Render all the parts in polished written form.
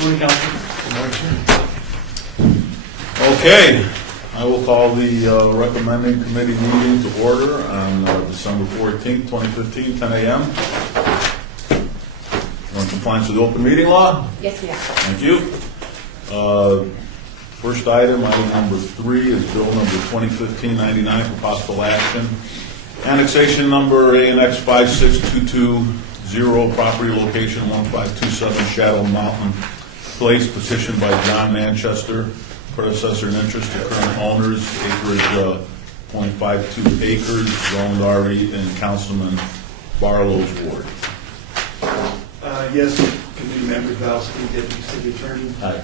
Morning, Council. Okay, I will call the recommending committee meeting to order on December 14th, 2015, 10 a.m. In compliance with the open meeting law? Yes, we are. Thank you. First item number 3, is bill number 2015-99 for possible action. Annexation number ANX 56220, property location 1527 Shadow Mountain Place, petitioned by John Manchester, predecessor in interest to current owners, acreage .52 acres, zoned RE in Councilman Barlow's ward. Yes, committee member Valsky, deputy city attorney. Hi.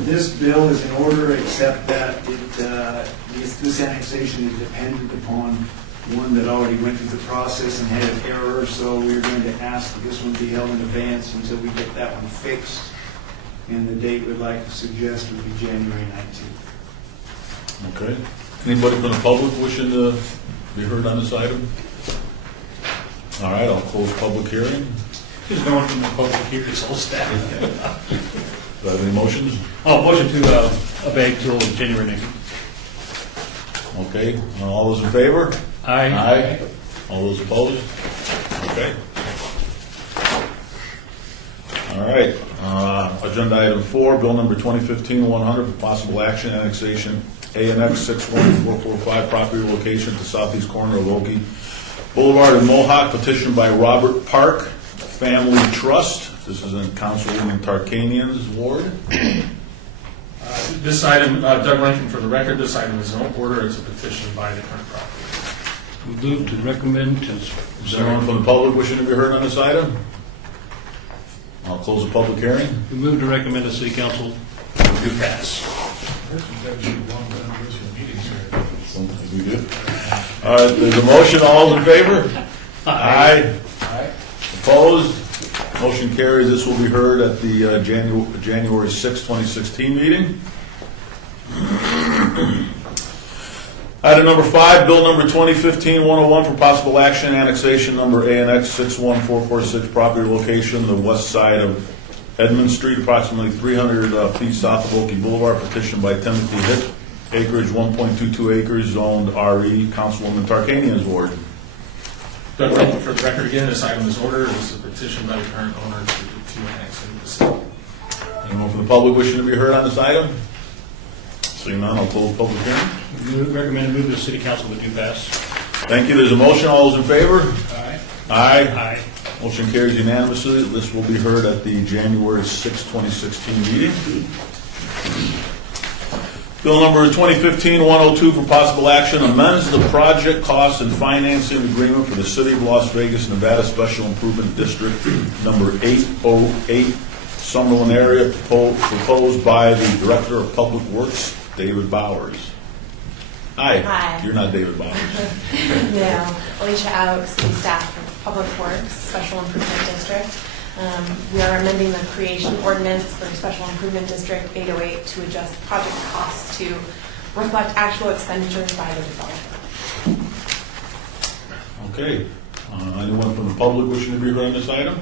This bill is in order, except that this annexation is dependent upon one that already went through the process and had an error, so we're going to ask that this one be held in advance until we get that one fixed. And the date we'd like to suggest would be January 19th. Okay. Anybody from the public wishing to be heard on this item? All right, I'll close public hearing. There's no one from the public here, it's all staff. Do I have any motions? Oh, motion to abate till January 19th. Okay, all those in favor? Aye. All those opposed? Okay. All right, agenda item 4, bill number 2015-100 for possible action, annexation ANX 61445, property location to southeast corner of Okie Boulevard in Mohawk, petitioned by Robert Park Family Trust. This is in Councilwoman Tarkanian's ward. This item, Doug Rankin for the record, this item is in order. It's a petition by the current property. We move to recommend to... Is there anyone from the public wishing to be heard on this item? I'll close the public hearing. We move to recommend the city council do pass. We good? All right, there's a motion. All those in favor? Aye. Opposed? Motion carries. This will be heard at the January 6, 2016 meeting. Item number 5, bill number 2015-101 for possible action, annexation number ANX 61446, property location, the west side of Edmund Street, approximately 300 feet south of Okie Boulevard, petitioned by Timothy Hitt, acreage 1.22 acres, zoned RE, Councilwoman Tarkanian's ward. Doug Rankin for the record again, this item is ordered. It's a petition by the current owner to annex into the city. Anyone from the public wishing to be heard on this item? Seeing none, I'll close the public hearing. We recommend to move to the city council to do pass. Thank you. There's a motion. All those in favor? Aye. Aye. Aye. Motion carries unanimously. This will be heard at the January 6, 2016 meeting. Bill number 2015-102 for possible action amends the project costs and financing agreement for the City of Las Vegas, Nevada Special Improvement District number 808, Summerlin area, proposed by the Director of Public Works, David Bowers. Hi. Hi. You're not David Bowers. No, Alicia Out, City Staff for Public Works, Special Improvement District. We are amending the creation ordinance for Special Improvement District 808 to adjust project costs to reflect actual expenditures by the developer. Okay. Anyone from the public wishing to be heard on this item?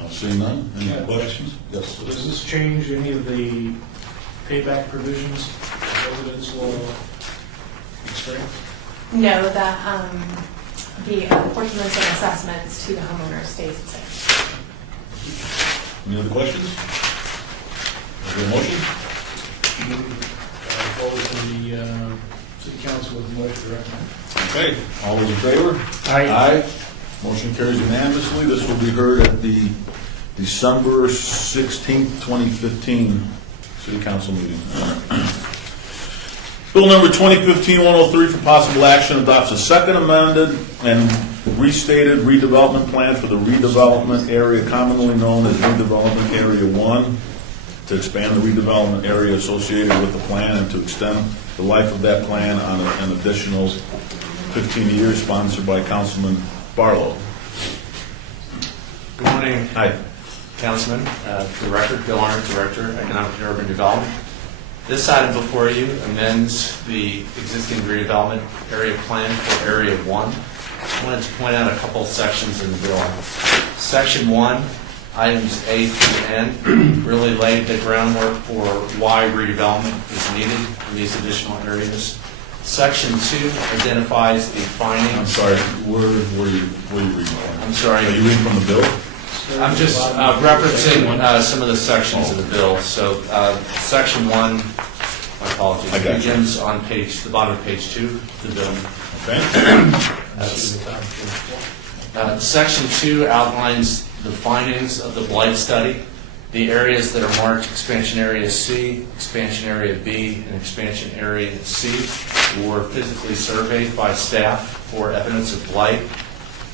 I'll see none. Any questions? Yes. Does this change any of the payback provisions of residential experience? No, the apportionments and assessments to the homeowner stays the same. Any other questions? Is there a motion? Forward to the city council with a motion to recommend. Okay. All those in favor? Aye. Motion carries unanimously. This will be heard at the December 16th, 2015 City Council meeting. Bill number 2015-103 for possible action adopts a second amended and restated redevelopment plan for the redevelopment area commonly known as Redevelopment Area 1 to expand the redevelopment area associated with the plan and to extend the life of that plan on an additional 15 years, sponsored by Councilman Barlow. Good morning, Hi. Councilman. For the record, Bill Arnott, Director, Economic and Urban Development. This item before you amends the existing redevelopment area plan for Area 1. I wanted to point out a couple sections in the bill. Section 1 items A through N really laid the groundwork for why redevelopment is needed in these additional areas. Section 2 identifies the I'm findings. sorry, where are you reading from? I'm sorry. Are you reading from the bill? I'm just referencing some of the sections of the bill. So, Section 1, my apologies, I got you. begins on the bottom of page 2 of the bill. Okay. Section 2 outlines the findings of the blight study. The areas that are marked Expansion Area C, Expansion Area B, and Expansion Area C were physically surveyed by staff for evidence of blight.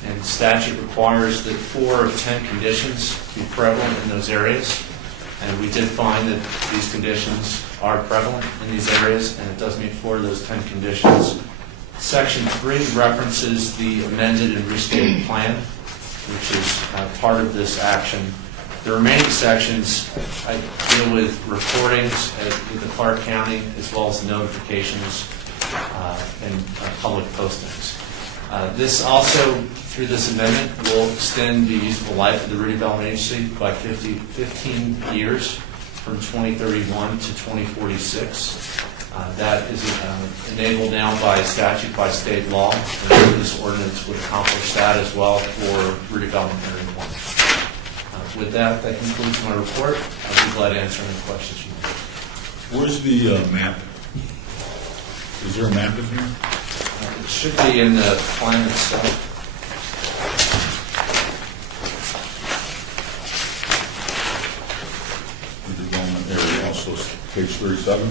And statute requires that 4 of 10 conditions be prevalent in those areas. And we did find that these conditions are prevalent in these areas, and it does meet 4 of those 10 conditions. Section 3 references the amended and restated plan, which is part of this action. The remaining sections deal with reportings with the Clark County, as well as notifications and public postings. This also, through this amendment, will extend the useful life of the redevelopment agency by 15 years from 2031 to 2046. That is enabled now by statute, by state law, and this ordinance would accomplish that as well for redevelopment area 1. With that concludes my report. I'll be glad to answer any questions you may have. Where's the map? Is there a map in here? It should be in the plan itself. The development area also, page 37.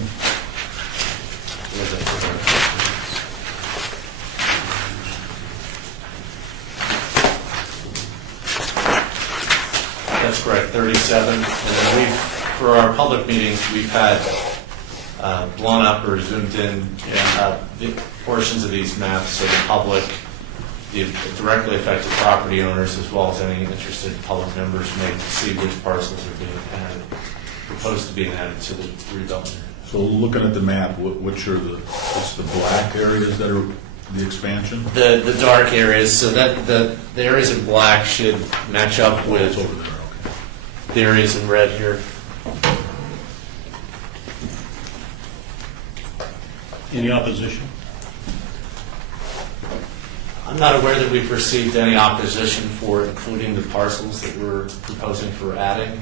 That's correct, 37. And then for our public meetings, we've had blown up or zoomed in the portions of these maps so the public, the directly affected property owners, as well as any interested public members may see which parcels are being added, proposed to being added to the redevelopment. So looking at the map, what's the black areas that are the expansion? The dark areas, so that the areas in black should match up It's with over there, okay. the areas in red here. Any opposition? I'm not aware that we've received any opposition for including the parcels that we're proposing for adding.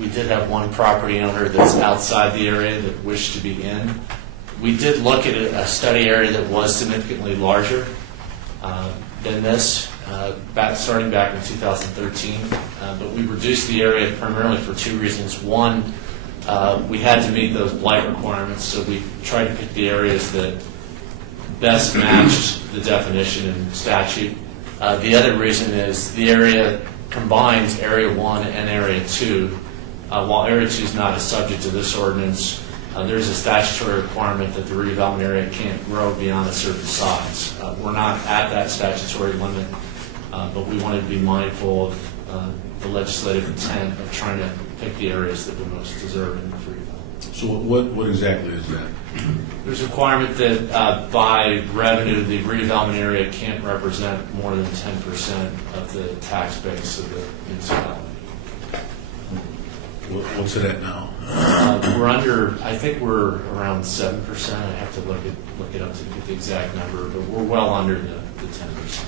We did have one property owner that's outside the area that wished to be in. We did look at a study area that was significantly larger than this, starting back in 2013. But we reduced the area primarily for 2 reasons. One, we had to meet those blight requirements, so we tried to pick the areas that best matched the definition in statute. The other reason is the area combines Area 1 and Area 2. While Area 2 is not a subject to this ordinance, there's a statutory requirement that the redevelopment area can't grow beyond a certain size. We're not at that statutory limit, but we wanted to be mindful of the legislative intent of trying to pick the areas that were most deserving for redevelopment. So what exactly is that? There's a requirement that by revenue, the redevelopment area can't represent more than 10% of the tax base of the municipality. What's it at now? We're under, I think we're around 7%. I have to look it up to get the exact number, but we're well under the 10%.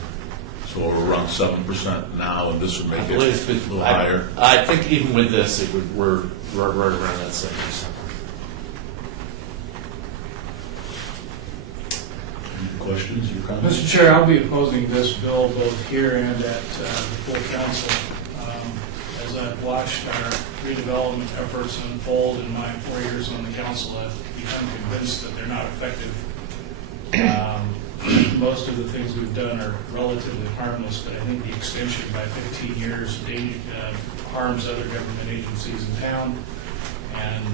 So we're around 7% now, and this would I make it believe a little higher. I think even with this, we're right around that 7%. Any questions or comments? Mr. Chair, I'll be opposing this bill both here and at the full council. As I've watched our redevelopment efforts unfold in my 4 years on the council, I've become convinced that they're not effective. Most of the things we've done are relatively harmless, but I think the extension by 15 years harms other government agencies in town, and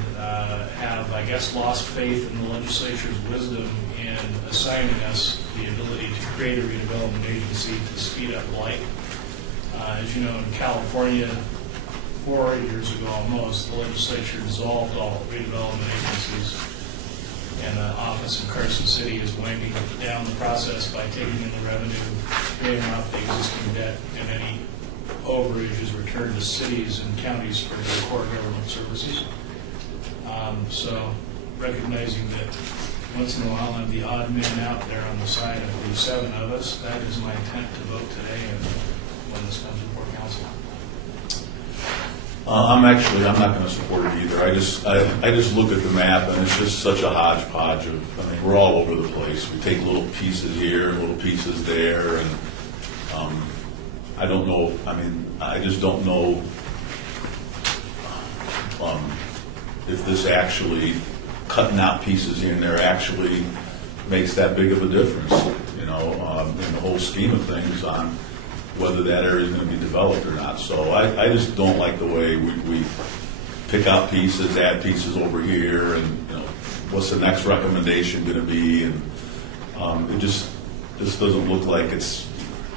have, I guess, lost faith in the legislature's wisdom in assigning us the ability to create a redevelopment agency to speed up blight. As you know, in California, 4 years ago almost, the legislature dissolved all redevelopment agencies, and the office in Carson City is winding down the process by taking in the revenue, paying off the existing debt, and any overage is returned to cities and counties for their core government services. So recognizing that once in a while I'm the odd man out there on the side of the 7 of us, that is my intent to vote today and when this comes before council. I'm not going to support it either. I just look at the map and it's just such a hodgepodge of, I mean, we're all over the place. We take little pieces here, little pieces there, and I don't know, I mean, I just don't know if this actually, cutting out pieces here and there actually makes that big of a difference, you know, in the whole scheme of things on whether that area is going to be developed or not. So I just don't like the way we pick out pieces, add pieces over here, and, you know, what's the next recommendation going to be, and it just doesn't look like it's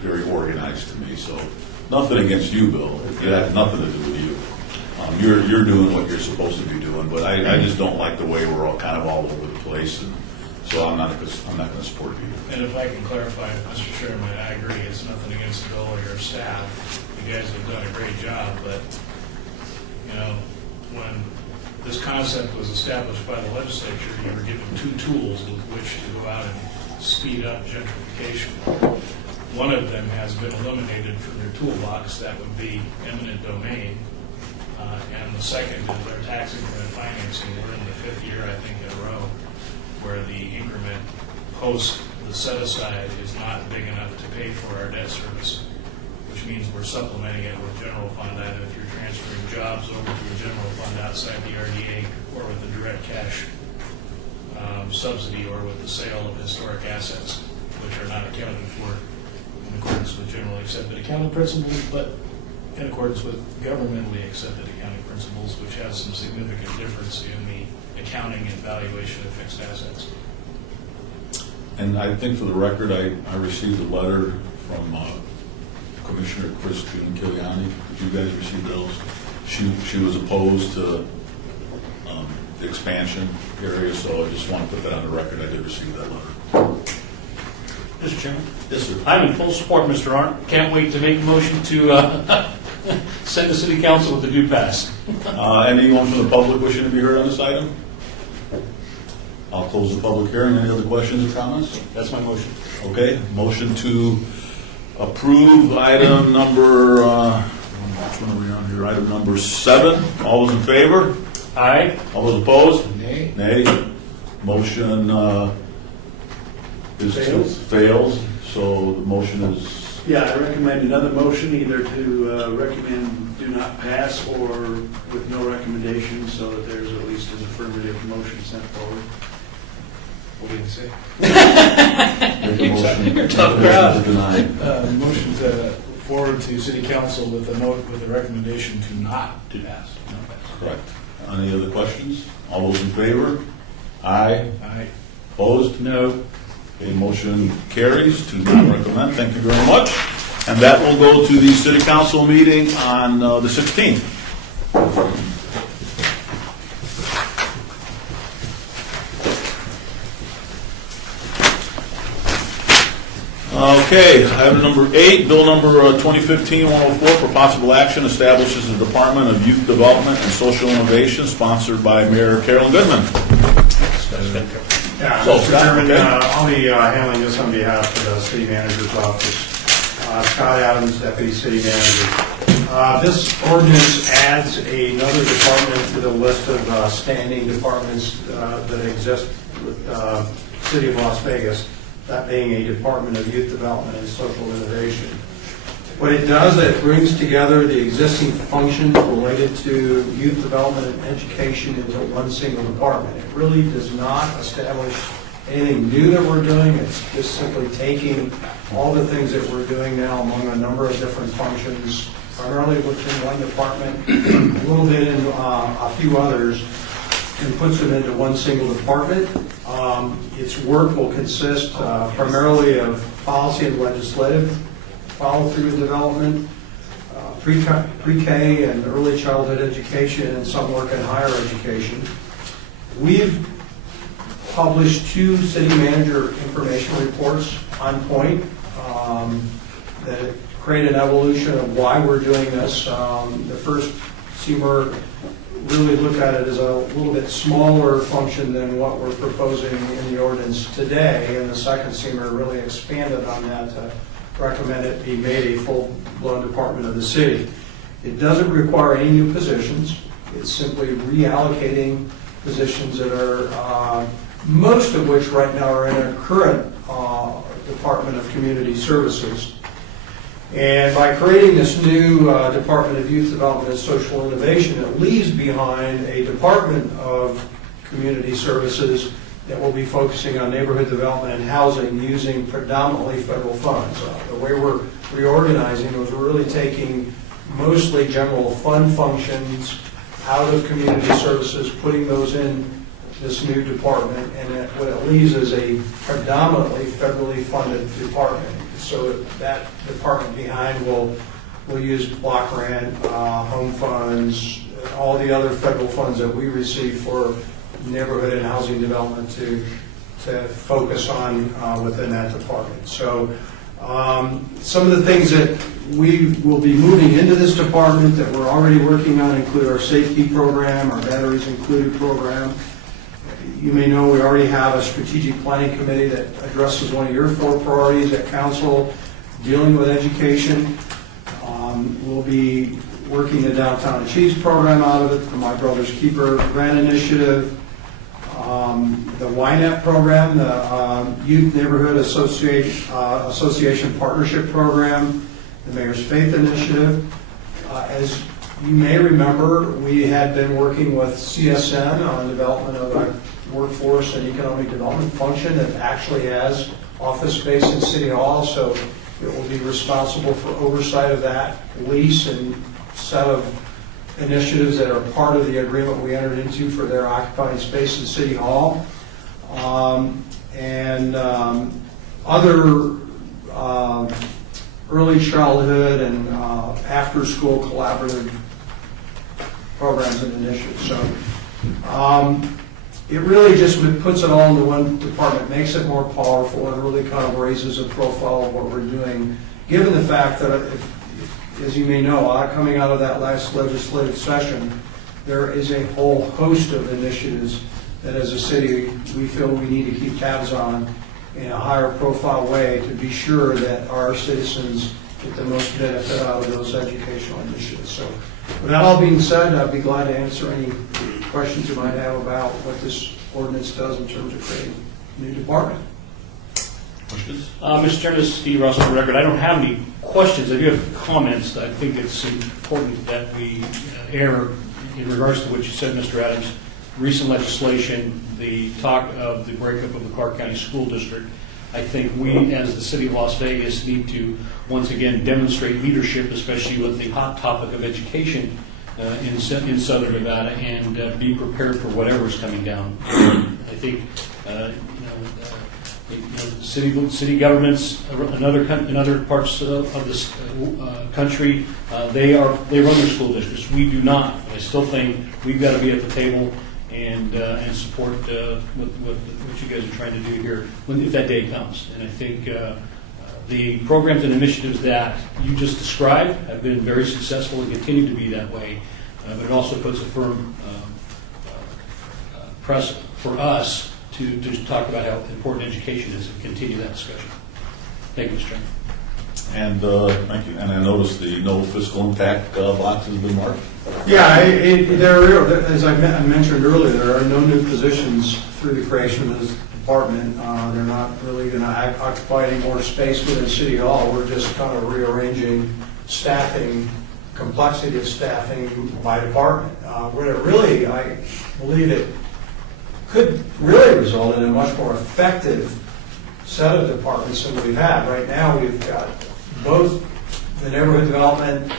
very organized to me. So nothing against you, Bill. It has nothing to do with you. You're doing what you're supposed to be doing, but I just don't like the way we're all kind of all over the place, and so I'm not going to support you. And if I can clarify, Mr. Chairman, I agree, it's nothing against Bill or your staff. You guys have done a great job, but, you know, when this concept was established by the legislature, you were given 2 tools with which to go out and speed up gentrification. One of them has been eliminated from your toolbox, that would be eminent domain. And the second is our tax increment financing. We're in the 5th year, I think, in a row, where the increment post the set-aside is not big enough to pay for our debt service, which means we're supplementing it with general fund, either if you're transferring jobs over to a general fund outside the RDA, or with a direct cash subsidy, or with the sale of historic assets, which are not accounted for in accordance with generally accepted accounting principles, but in accordance with governmentally accepted accounting principles, which has some significant difference in the accounting and valuation of fixed assets. And I think for the record, I received a letter from Commissioner Christine Kiliani. Did you guys receive those? She was opposed to the expansion area, so I just want to put that on the record. I did receive that letter. Mr. Chairman? Yes, sir. I'm in full support, Mr. Arndt. Can't wait to make a motion to send the city council with the due pass. Anyone from the public wishing to be heard on this item? I'll close the public hearing. Any other questions or comments? That's my motion. Okay, motion to approve item number, which one are we on here? Item number 7. All those in favor? Aye. All those opposed? Nay. Nay. Motion fails. So the motion is, Yeah, I recommend another motion, either to recommend do not pass or with no recommendation, so that there's at least an affirmative motion sent forward. What did you say? make a motion. You're a tough Motion crowd. to deny. Motion to forward to city council with a note, with a recommendation to not to pass. Not pass. Correct. Any other questions? All those in favor? Aye. Aye. Opposed? No. Okay, motion carries to not recommend. Thank you very much. And that will go to the city council meeting on the 16th. Okay, item number 8, bill number 2015-104 for possible action establishes the Department of Youth Development and Social Innovation, sponsored by Mayor Carolyn Goodman. Yeah, So, Mr. Chairman, okay. I'll be handling this on behalf of the city manager's office. Scott Adams, deputy city manager. This ordinance adds another department to the list of standing departments that exist with the city of Las Vegas, that being a Department of Youth Development and Social Innovation. What it does, it brings together the existing functions related to youth development and education into one single department. It really does not establish anything new that we're doing. It's just simply taking all the things that we're doing now among a number of different functions, primarily within one department, a little bit in a few others, and puts them into one single department. Its work will consist primarily of policy and legislative follow-through development, pre-K and early childhood education, and some work in higher education. We've published 2 city manager information reports on point that create an evolution of why we're doing this. The first CMER really looked at it as a little bit smaller function than what we're proposing in the ordinance today, and the second CMER really expanded on that to recommend it be made a full-blown department of the city. It doesn't require any new positions. It's simply reallocating positions that are, most of which right now are in our current Department of Community Services. And by creating this new Department of Youth Development and Social Innovation, it leaves behind a Department of Community Services that will be focusing on neighborhood development and housing using predominantly federal funds. The way we're reorganizing was we're really taking mostly general fund functions out of community services, putting those in this new department, and what it leaves is a predominantly federally funded department. So that department behind will use block grant, home funds, all the other federal funds that we receive for neighborhood and housing development to focus on within that department. So some of the things that we will be moving into this department that we're already working on include our safety program, our batteries included program. You may know we already have a strategic planning committee that addresses one of your 4 priorities at council, dealing with education. We'll be working the Downtown Achieves program out of it, the My Brother's Keeper grant initiative, the YNAP program, the Youth Neighborhood Association Partnership Program, the Mayor's Faith Initiative. As you may remember, we had been working with CSN on development of a workforce and economic development function that actually has office space in City Hall, so it will be responsible for oversight of that lease and set of initiatives that are part of the agreement we entered into for their occupying space in City Hall. Other early childhood and after-school collaborative programs and initiatives. So it really just puts it all into one department, makes it more powerful, and really kind of raises the profile of what we're doing, given the fact that, as you may know, coming out of that last legislative session, there is a whole host of initiatives that as a city we feel we need to keep tabs on in a higher profile way to be sure that our citizens get the most benefit out of those educational initiatives. So with that all being said, I'd be glad to answer any questions you might have about what this ordinance does in terms of creating a new department. Questions? Mr. Chairman, this is Steve Russell for the record. I don't have any questions. I do have comments. I think it's important that we err in regards to what you said, Mr. Adams. Recent legislation, the talk of the breakup of the Clark County School District. I think we, as the city of Las Vegas, need to once again demonstrate leadership, especially with the hot topic of education in Southern Nevada, and be prepared for whatever's coming down. I think city governments in other parts of this country, they run their school districts. We do not. I still think we've got to be at the table and support what you guys are trying to do here if that day comes. And I think the programs and initiatives that you just described have been very successful and continue to be that way. But it also puts a firm press for us to talk about how important education is and continue that discussion. Thank you, Mr. Chairman. And thank you. And I noticed the no fiscal impact box has been marked. Yeah, as I mentioned earlier, there are no new positions through the creation of this department. They're not really going to occupy any more space within City Hall. We're just kind of rearranging staffing, complexity of staffing by department. Where it really, I believe it could really result in a much more effective set of departments than we've had. Right now, we've got both the neighborhood development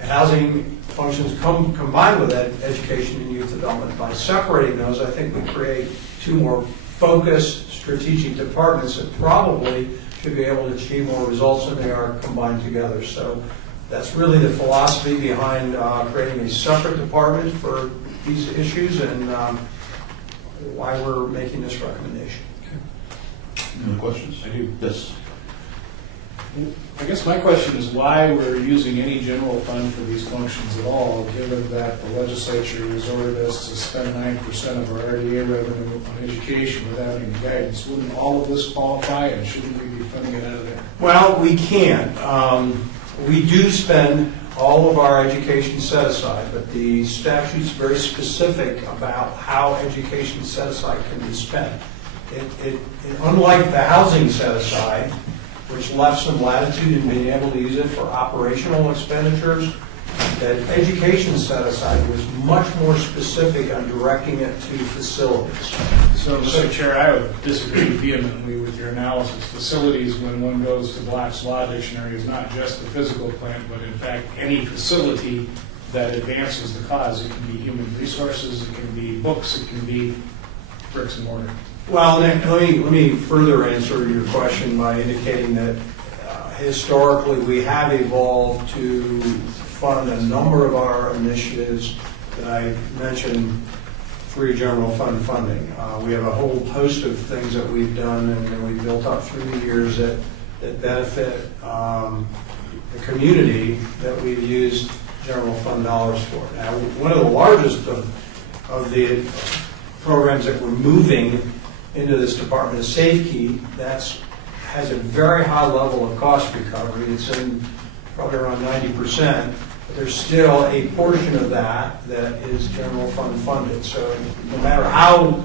and housing functions combined with that education and youth development. By separating those, I think we create 2 more focused strategic departments that probably should be able to achieve more results than they are combined together. So that's really the philosophy behind creating a separate department for these issues and why we're making this recommendation. Any questions? I do. Yes. I guess my question is why we're using any general fund for these functions at all, given that the legislature has ordered us to spend 9% of our RDA revenue on education without any guidance. Wouldn't all of this qualify, and shouldn't we be funding it out of there? Well, we can. We do spend all of our education set aside, but the statute's very specific about how education set aside can be spent. Unlike the housing set aside, which left some latitude in being able to use it for operational expenditures, that education set aside was much more specific on directing it to facilities. So, Mr. Chair, I would disagree vehemently with your analysis. Facilities, when one goes to Black's Law Dictionary, is not just the physical plant, but in fact, any facility that advances the cause. It can be human resources, it can be books, it can be bricks and mortar. Well, Nick, let me further answer your question by indicating that historically we have evolved to fund a number of our initiatives that I mentioned through general fund funding. We have a whole host of things that we've done and that we've built up through the years that benefit the community that we've used general fund dollars for. Now, one of the largest of the programs that we're moving into this department is SafeKey. Has a very high level of cost recovery. It's in probably around 90%. But there's still a portion of that is general fund funded. So no matter how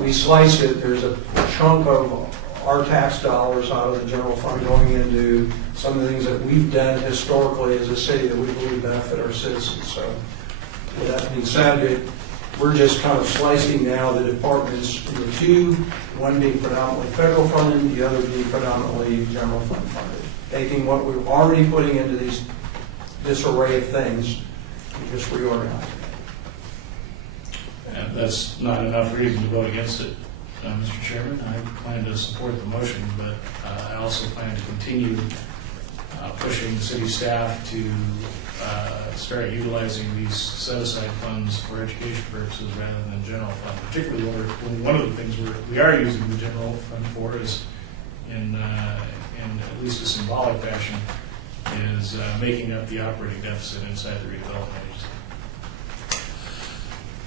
we slice it, there's a chunk of our tax dollars out of the general fund going into some of the things that we've done historically as a city that we believe benefit our citizens. So with that being said, we're just kind of slicing now the departments into two, one being predominantly federal funded, the other being predominantly general fund funded. Taking what we're already putting into this array of things and just reorganizing it. And that's not enough reason to vote against it, Mr. Chairman. I plan to support the motion, but I also plan to continue pushing city staff to start utilizing these set-aside funds for education purposes rather than general fund. Particularly when one of the things we are using the general fund for is, in at least a symbolic fashion, is making up the operating deficit inside the redevelopment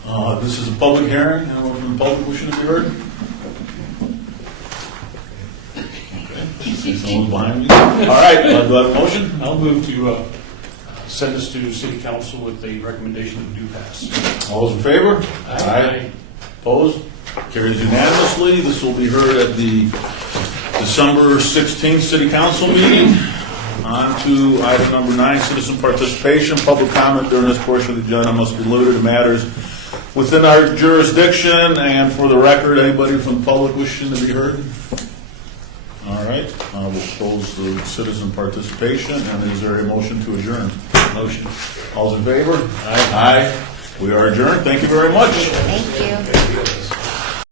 agency. This is a public hearing. Anyone from the public wishing to be heard? Okay. See someone behind me. All right. Do I have a motion? I'll move to send this to City Council with the recommendation of due pass. All those in favor? Aye. Opposed? Carries unanimously. This will be heard at the December 16th City Council meeting. On to item number 9, citizen participation. Public comment during this portion of the agenda must be limited to matters within our jurisdiction. And for the record, anybody from the public wishing to be heard? All right. We'll close the citizen participation. And is there a motion to adjourn? Motion. All's in favor? Aye. We are adjourned. Thank you very much. Thank you.